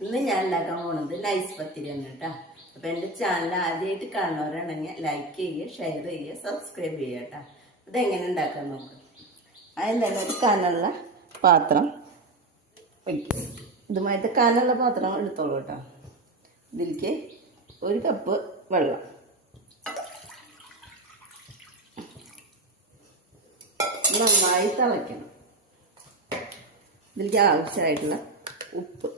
ഇന്ന് ഞാൻ ഉണ്ടാക്കാൻ പോകുന്നത് നൈസ് പത്തിരിയാണ് കേട്ടോ. അപ്പം എൻ്റെ ചാനൽ ആദ്യമായിട്ട് കാണുന്നവരാണെങ്കിൽ ലൈക്ക് ചെയ്യുക, ഷെയർ ചെയ്യുക, സബ്സ്ക്രൈബ് ചെയ്യുക കേട്ടോ. ഇതെങ്ങനെ ഉണ്ടാക്കാൻ നോക്കാം. ആദ്യം തന്നെ ഒരു കനുള്ള പാത്രം വയ്ക്കും. ഇതുമായിട്ട് കനുള്ള പാത്രം എടുത്തോളൂ കേട്ടോ. ഇതിലേക്ക് ഒരു കപ്പ് വെള്ളം, നന്നായി തിളയ്ക്കണം. ഇതിലേക്ക് ആവശ്യമായിട്ടുള്ള ഉപ്പ്,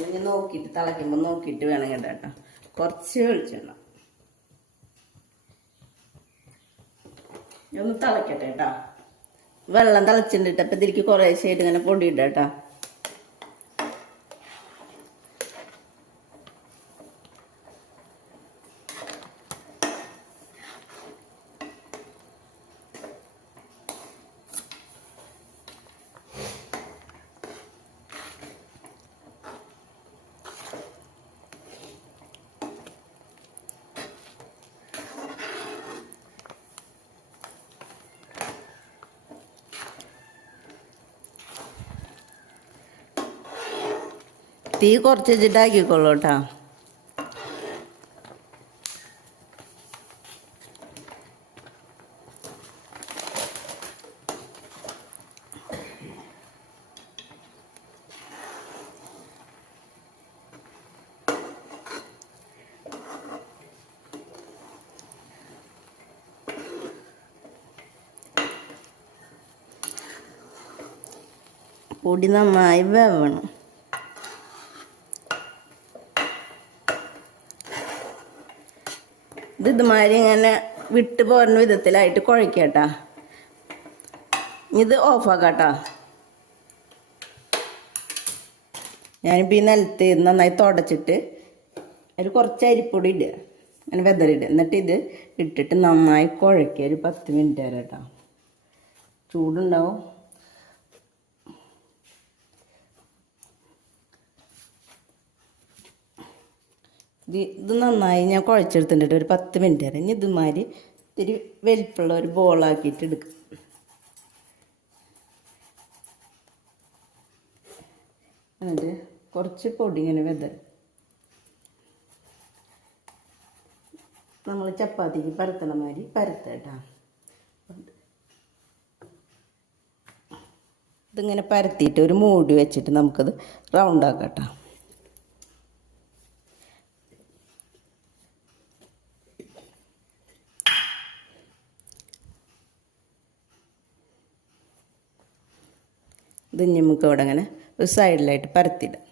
ഇങ്ങനെ നോക്കിയിട്ട് തിളയ്ക്കുമ്പോൾ നോക്കിയിട്ട് വേണം കേട്ടോ. കുറച്ച് വെളിച്ചെണ്ണ ഒന്ന് തിളക്കട്ടെ കേട്ടോ. വെള്ളം തിളച്ചിട്ട് അപ്പം ഇതിലേക്ക് കുറേശ്ശായിട്ട് ഇങ്ങനെ പൊടിയിട്ട കേട്ടോ. തീ കുറച്ച് വെച്ചിട്ടാക്കിക്കോളൂ കേട്ടോ. പൊടി നന്നായി വേവണം. ഇതുമാതിരി ഇങ്ങനെ വിട്ട് പോരുന്ന വിധത്തിലായിട്ട് കുഴക്കട്ടാ. ഇത് ഓഫാക്കാട്ടാ. ഞാനിപ്പോൾ ഈ നിലത്ത് നന്നായി തുടച്ചിട്ട് അതിൽ കുറച്ച് അരിപ്പൊടി ഇടുക, അങ്ങനെ വെതറിടുക. എന്നിട്ട് ഇത് ഇട്ടിട്ട് നന്നായി കുഴക്കുക. ഒരു 10 മിനിറ്റ് വരെ കേട്ടോ. ചൂടുണ്ടാവും. ഇത് നന്നായി ഞാൻ കുഴച്ചെടുത്തിട്ട് ഒരു 10 മിനിറ്റ് വരെ. ഇനി ഇതുമാതിരി ഇത്തിരി വലിപ്പമുള്ള ഒരു ബോളാക്കിയിട്ട് എടുക്കും. എന്നിട്ട് കുറച്ച് പൊടി ഇങ്ങനെ നമ്മൾ ചപ്പാത്തിക്ക് പരത്തണ മാതിരി പരത്തേട്ടാ. ഇതിങ്ങനെ പരത്തിയിട്ട് ഒരു മൂടി വെച്ചിട്ട് നമുക്കത് റൗണ്ടാക്കട്ടോ. ഇത് നമുക്ക് ഇവിടെ അങ്ങനെ ഒരു സൈഡിലായിട്ട് പരത്തിയിടാം.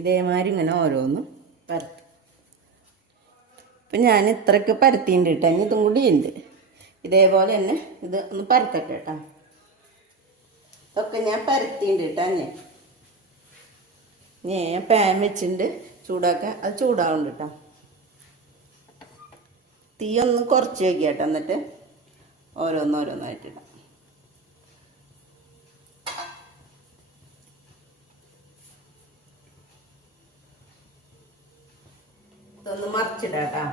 ഇതേമാതിരി ഇങ്ങനെ ഓരോന്നും പരത്തി. ഇപ്പം ഞാൻ ഇത്രയ്ക്ക് പരത്തിയിട്ട് കേട്ടോ. ഇനി ഇതും കൂടി ഉണ്ട്. ഇതേപോലെ തന്നെ ഇത് ഒന്ന് പരത്തട്ടെ കേട്ടോ. ഇതൊക്കെ ഞാൻ പരത്തിയിട്ട് കേട്ടോ. ഞാൻ പാൻ വെച്ചിട്ട് ചൂടാക്കാൻ, അത് ചൂടാവുന്നുണ്ട് കേട്ടോ. തീ ഒന്ന് കുറച്ച് വയ്ക്കുക കേട്ടോ. എന്നിട്ട് ഓരോന്നോരോന്നായിട്ടിടാം. ഇതൊന്ന് മറിച്ചിടാട്ടാ.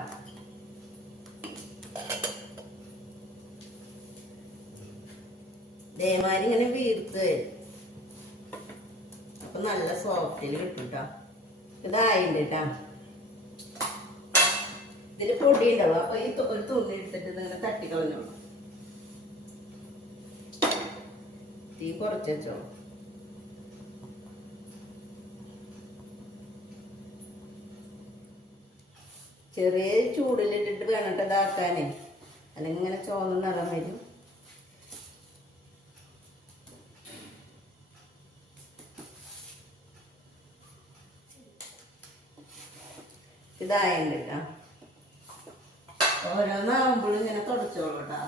ഇതേമാതിരി ഇങ്ങനെ വീർത്ത് വരും. അപ്പൊ നല്ല സോഫ്റ്റിൽ കിട്ടൂട്ടോ. ഇതായിണ്ട് കേട്ടാ. ഇതിന് പൊടി ഉണ്ടാവും. അപ്പൊ ഈ ഒരു തുണി എടുത്തിട്ട് ഇങ്ങനെ തട്ടിക്കളഞ്ഞോളൂ. തീ കുറച്ച് വെച്ചോളൂ. ചെറിയ ചൂടിലിട്ടിട്ട് വേണം ഇതാക്കാനേ, അല്ലെങ്കിൽ ഇങ്ങനെ ചോന്ന നിറം വരും. ഇതായുണ്ട് കേട്ടോ. ഓരോന്നാവുമ്പോഴും ഇങ്ങനെ തുടച്ചോളൂ കേട്ടോ.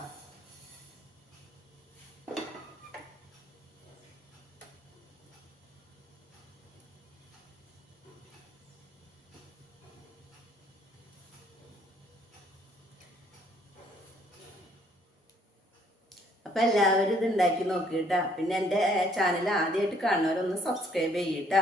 അപ്പം എല്ലാവരും ഇത് ഉണ്ടാക്കി നോക്കിയിട്ടാ. പിന്നെ എൻ്റെ ചാനൽ ആദ്യമായിട്ട് കാണുന്നവരൊന്ന് സബ്സ്ക്രൈബ് ചെയ്യട്ടാ.